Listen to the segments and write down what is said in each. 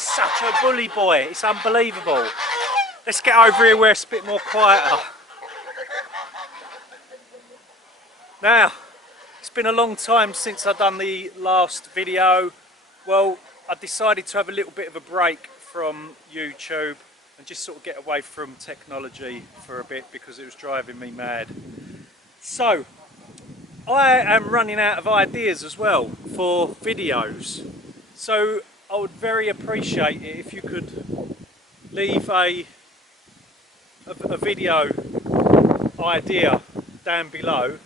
He's such a bully boy, it's unbelievable. Let's get over here where it's a bit more quieter. Now, it's been a long time since I've done the last video. Well, I decided to have a little bit of a break from YouTube and just sort of get away from technology for a bit because it was driving me mad. So, I am running out of ideas as well for videos. So, I would very appreciate it if you could leave a video idea down below,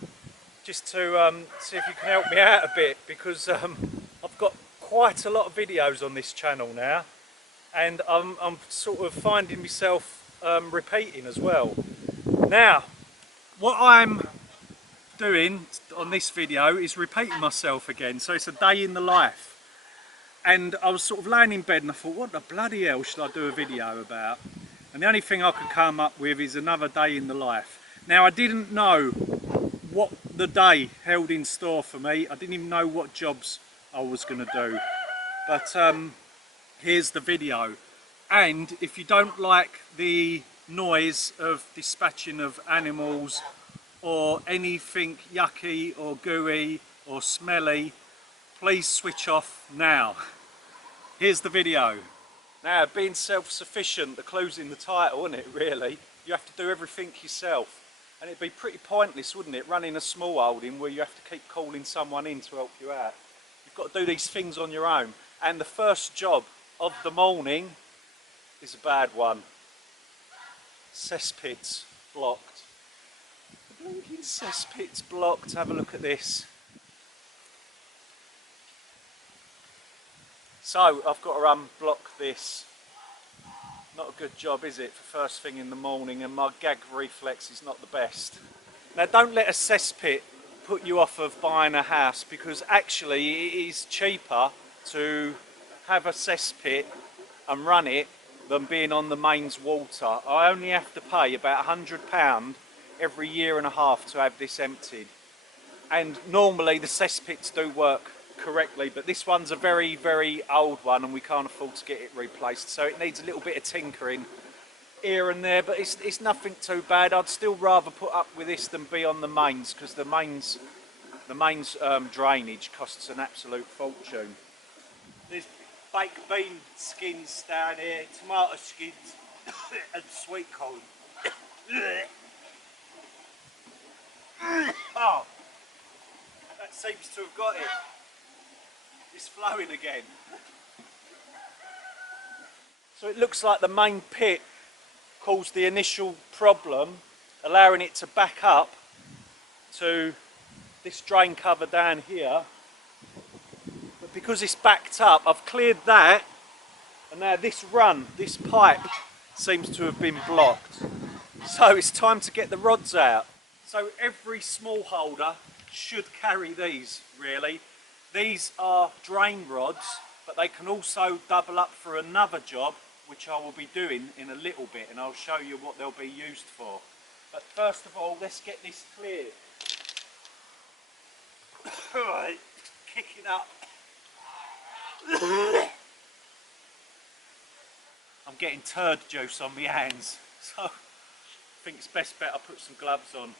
just to see if you can help me out a bit, because I've got quite a lot of videos on this channel now, and I'm sort of finding myself repeating as well. Now, what I'm doing on this video is repeating myself again, so it's a day in the life. And I was sort of laying in bed and I thought, what the bloody hell should I do a video about? And the only thing I could come up with is another day in the life. Now, I didn't know what the day held in store for me. I didn't even know what jobs I was going to do. But here's the video. And if you don't like the noise of dispatching of animals or anything yucky or gooey or smelly, please switch off now. Here's the video. Now, being self-sufficient, the clue's in the title, isn't it, really? You have to do everything yourself. And it'd be pretty pointless, wouldn't it, running a small holding where you have to keep calling someone in to help you out. You've got to do these things on your own. And the first job of the morning is a bad one. Cesspits blocked. The blinking cesspits blocked. Have a look at this. So, I've got to unblock this. Not a good job, is it, for first thing in the morning, and my gag reflex is not the best. Now, don't let a cesspit put you off of buying a house, because actually it is cheaper to have a cesspit and run it than being on the mains water. I only have to pay about £100 every year and a half to have this emptied. And normally the cesspits do work correctly, but this one's a very, very old one and we can't afford to get it replaced, so it needs a little bit of tinkering here and there, but it's nothing too bad. I'd still rather put up with this than be on the mains, because the mains drainage costs an absolute fortune. There's baked bean skins down here, tomato skins and sweet corn. Oh, that seems to have got it. It's flowing again. So it looks like the main pit caused the initial problem, allowing it to back up to this drain cover down here. But because it's backed up, I've cleared that, and now this pipe seems to have been blocked. So it's time to get the rods out. So every smallholder should carry these, really. These are drain rods, but they can also double up for another job, which I will be doing in a little bit, and I'll show you what they'll be used for. But first of all, let's get this cleared. Right, kicking up. I'm getting turd juice on my hands, so I think it's best bet I put some gloves on.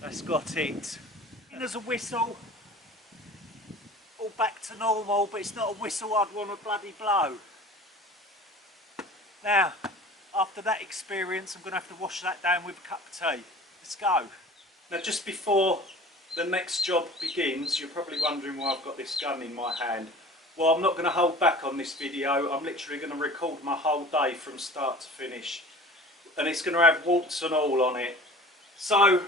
That's got it. There's a whistle, all back to normal, but it's not a whistle I'd want to bloody blow. Now, after that experience, I'm going to have to wash that down with a cup of tea. Let's go. Now, just before the next job begins, you're probably wondering why I've got this gun in my hand. Well, I'm not going to hold back on this video. I'm literally going to record my whole day from start to finish. And it's going to have warts and all on it. So,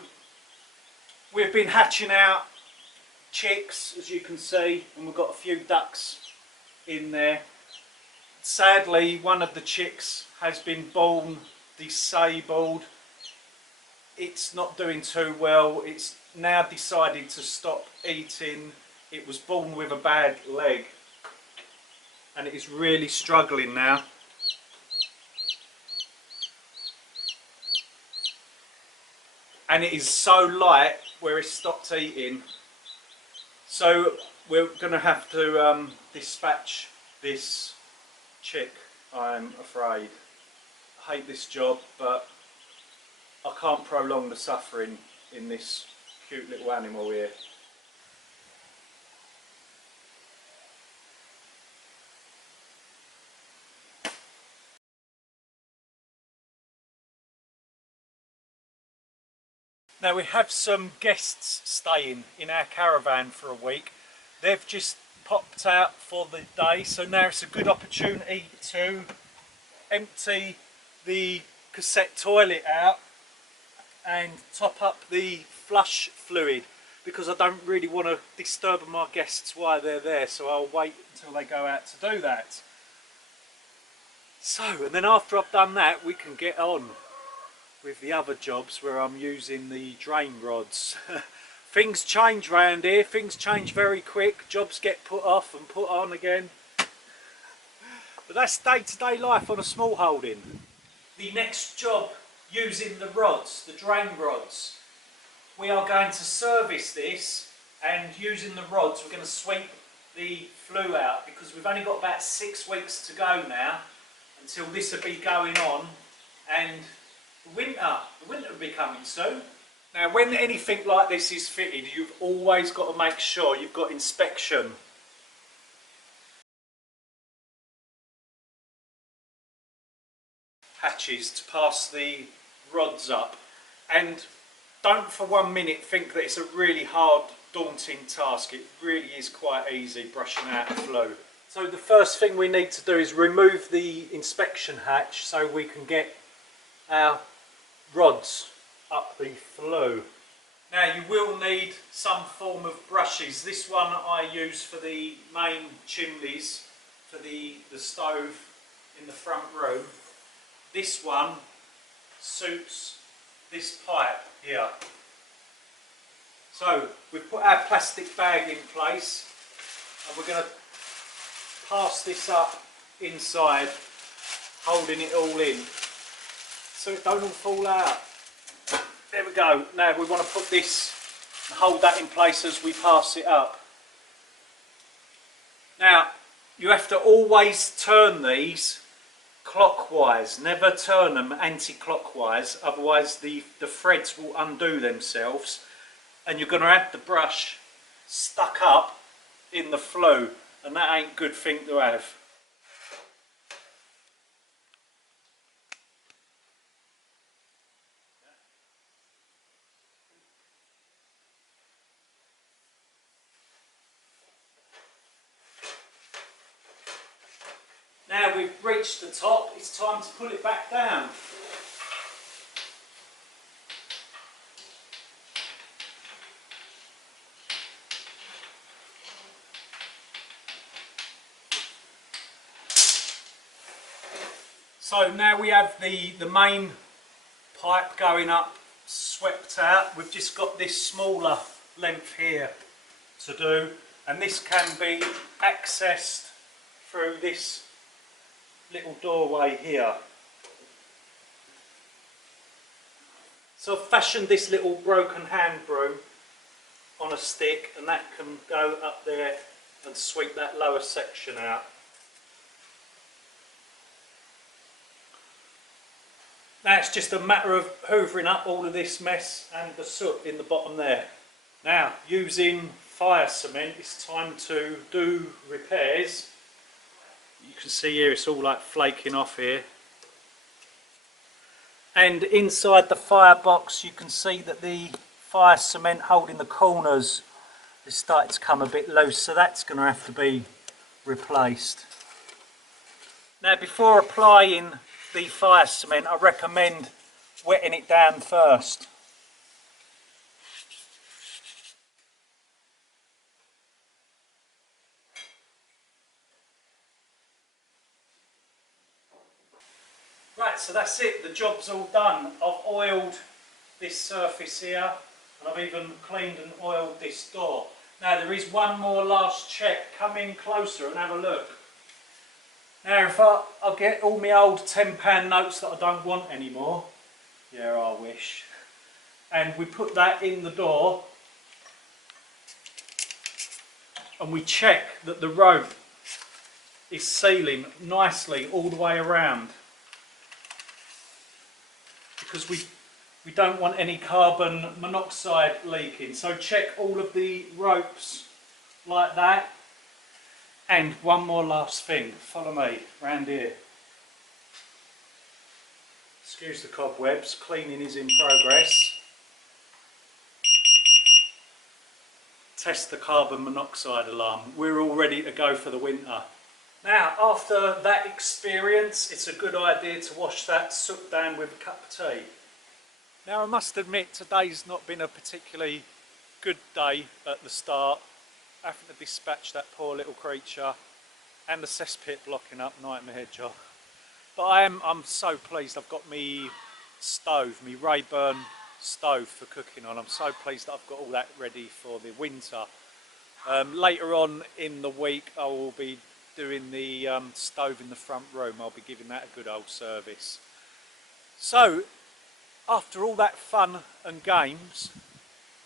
we've been hatching out chicks, as you can see, and we've got a few ducks in there. Sadly, one of the chicks has been born disabled. It's not doing too well. It's now decided to stop eating. It was born with a bad leg, and it is really struggling now. and it is so light where it stopped eating. So we're going to have to dispatch this chick, I'm afraid. I hate this job, but I can't prolong the suffering in this cute little animal here. Now we have some guests staying in our caravan for a week. They've just popped out for the day, so now it's a good opportunity to empty the cassette toilet out and top up the flush fluid, because I don't really want to disturb my guests while they're there, so I'll wait until they go out to do that. So, and then after I've done that, we can get on with the other jobs where I'm using the drain rods. Things change round here, things change very quick, jobs get put off and put on again. But that's day-to-day life on a small holding. The next job, using the rods, the drain rods. We are going to service this, and using the rods we're going to sweep the flue out, because we've only got about 6 weeks to go now until this will be going on, and the winter will be coming soon. Now when anything like this is fitted, you've always got to make sure you've got inspection. Hatches to pass the rods up, and don't for 1 minute think that it's a really hard, daunting task. It really is quite easy brushing out the flue. So the first thing we need to do is remove the inspection hatch so we can get our rods up the flue. Now you will need some form of brushes. This one I use for the main chimneys, for the stove in the front room. This one suits this pipe here. So we've put our plastic bag in place, and we're going to pass this up inside, holding it all in so it don't all fall out. There we go. Now we want to put this and hold that in place as we pass it up. Now you have to always turn these clockwise, never turn them anti-clockwise, otherwise the threads will undo themselves and you're going to have the brush stuck up in the flue, and that ain't a good thing to have. Now we've reached the top, it's time to pull it back down. So now we have the main pipe going up, swept out. We've just got this smaller length here to do, and this can be accessed through this little doorway here. So I've fashioned this little broken hand broom on a stick, and that can go up there and sweep that lower section out. Now it's just a matter of hoovering up all of this mess and the soot in the bottom there. Now, using fire cement, it's time to do repairs. You can see here it's all like flaking off here. And inside the firebox you can see that the fire cement holding the corners is starting to come a bit loose, so that's going to have to be replaced. Now before applying the fire cement, I recommend wetting it down first. Right, so that's it, the job's all done. I've oiled this surface here, and I've even cleaned and oiled this door. Now there is one more last check. Come in closer and have a look. Now if I'll get all my old £10 notes that I don't want anymore, yeah, I wish. and we put that in the door and we check that the rope is sealing nicely all the way around, because we don't want any carbon monoxide leaking. So check all of the ropes like that. And one more last thing, follow me round here. Excuse the cobwebs, cleaning is in progress. Test the carbon monoxide alarm. We're all ready to go for the winter. Now, after that experience, it's a good idea to wash that soot down with a cup of tea. Now, I must admit, today's not been a particularly good day at the start. Having to dispatch that poor little creature and the cesspit blocking up, nightmare job. But I'm so pleased I've got me stove, me Rayburn stove for cooking on. I'm so pleased that I've got all that ready for the winter. Later on in the week I will be doing the stove in the front room. I'll be giving that a good old service. So after all that fun and games,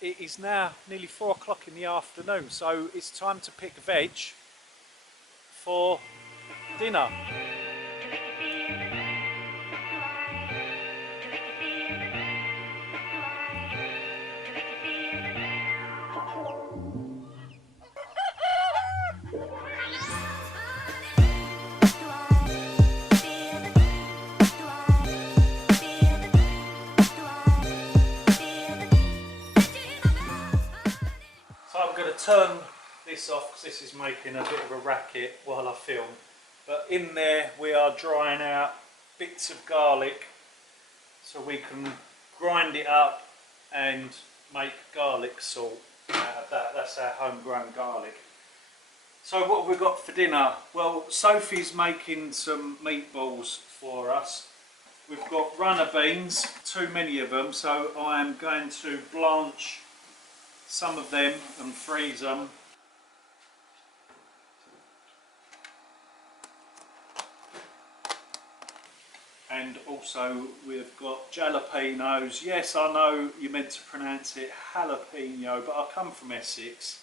it is now nearly 4 o'clock in the afternoon, so it's time to pick veg for dinner. So I'm going to turn this off because this is making a bit of a racket while I film. But in there we are drying out bits of garlic so we can grind it up and make garlic salt out of that. That's our homegrown garlic. So what have we got for dinner? Well, Sophie's making some meatballs for us. We've got runner beans, too many of them, so I am going to blanch some of them and freeze them. And also we've got jalapenos. Yes, I know you meant to pronounce it jalapeno, but I come from Essex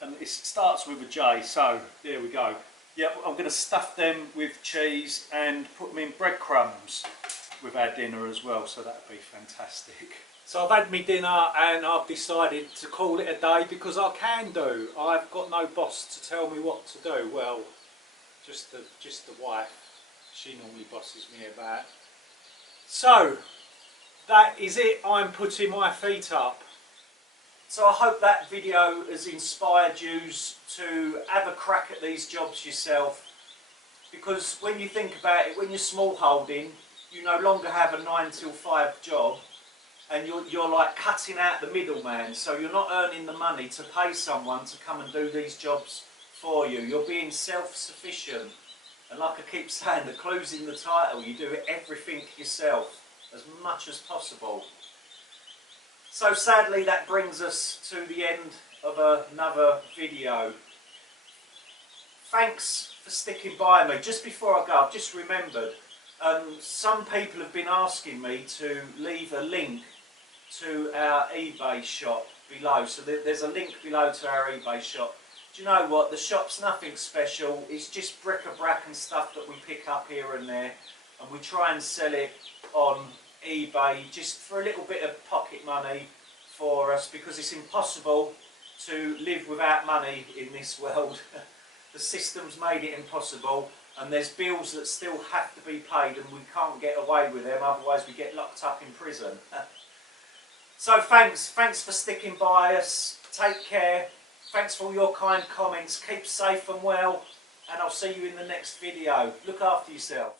and it starts with a J, so there we go. Yep, I'm going to stuff them with cheese and put them in breadcrumbs with our dinner as well, so that'd be fantastic. So I've had my dinner and I've decided to call it a day because I can do. I've got no boss to tell me what to do. Well, just the wife. She normally bosses me about. So that is it. I'm putting my feet up. So I hope that video has inspired you to have a crack at these jobs yourself, because when you think about it, when you're small holding, you no longer have a 9 till 5 job, and you're like cutting out the middleman, so you're not earning the money to pay someone to come and do these jobs for you. You're being self-sufficient, and like I keep saying, the clue's in the title. You do everything yourself as much as possible. So sadly that brings us to the end of another video. Thanks for sticking by me. Just before I go, I've just remembered, some people have been asking me to leave a link to our eBay shop below. So there's a link below to our eBay shop. Do you know what? The shop's nothing special. It's just bric-a-brac and stuff that we pick up here and there, and we try and sell it on eBay just for a little bit of pocket money for us, because it's impossible to live without money in this world. The system's made it impossible, and there's bills that still have to be paid and we can't get away with them, otherwise we get locked up in prison. So thanks for sticking by us. Take care. Thanks for all your kind comments. Keep safe and well, and I'll see you in the next video. Look after yourself.